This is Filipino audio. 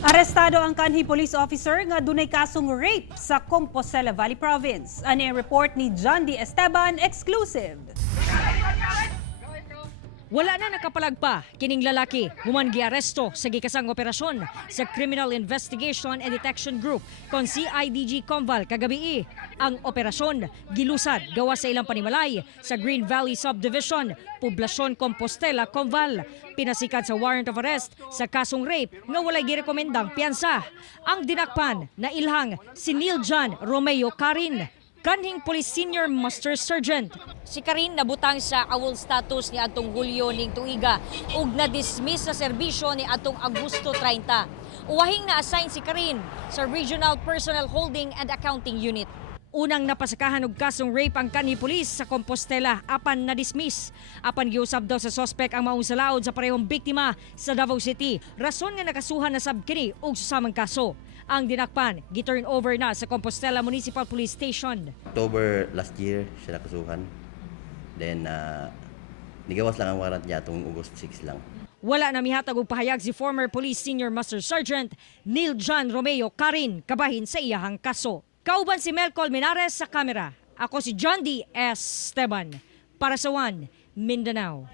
Arestado ang kanhi police officer nga dunay kasong rape sa Compostela Valley Province. Ani ang report ni John D. Esteban, exclusive. Wala na nakapalagpa kining lalaki human giaresto sa gikasang operasyon sa Criminal Investigation and Detection Group kon CIDG Conval kagabi. Ang operasyon gilusad gawa sa ilang panimalay sa Green Valley Subdivision, Poblasyon Compostela, Conval. Pinasikat sa warrant of arrest sa kasong rape nga walay girekomendang piyansa. Ang dinakpan na ilhang si Neil John Romeo Carin, kanhing Police Senior Master Sergeant. Si Karin nabutang sa awol status ni atong Hulyo ning tuiga ug na-dismiss sa serbisyo ni atong Agosto 30. Uwahing na-assign si Karin sa Regional Personnel Holding and Accounting Unit. Unang napasakahan og kasong rape ang kanhi pulis sa Compostela apan na-dismiss. Apan giusab daw sa suspect ang maong salaod sa parehong biktima sa Davao City. Rason nga nakasuhan na sab kini og susamang kaso. Ang dinakpan gi-turn over na sa Compostela Municipal Police Station. October last year siya nakasuhan. Then nigawas lang ang warrant niya atong August 6 lang. Wala na mihatag og pahayag si former Police Senior Master Sergeant Neil John Romeo Carin kabahin sa iyahang kaso. Kauban si Mel Colmenares sa kamera. Ako si John D. Esteban para sa One Mindanao.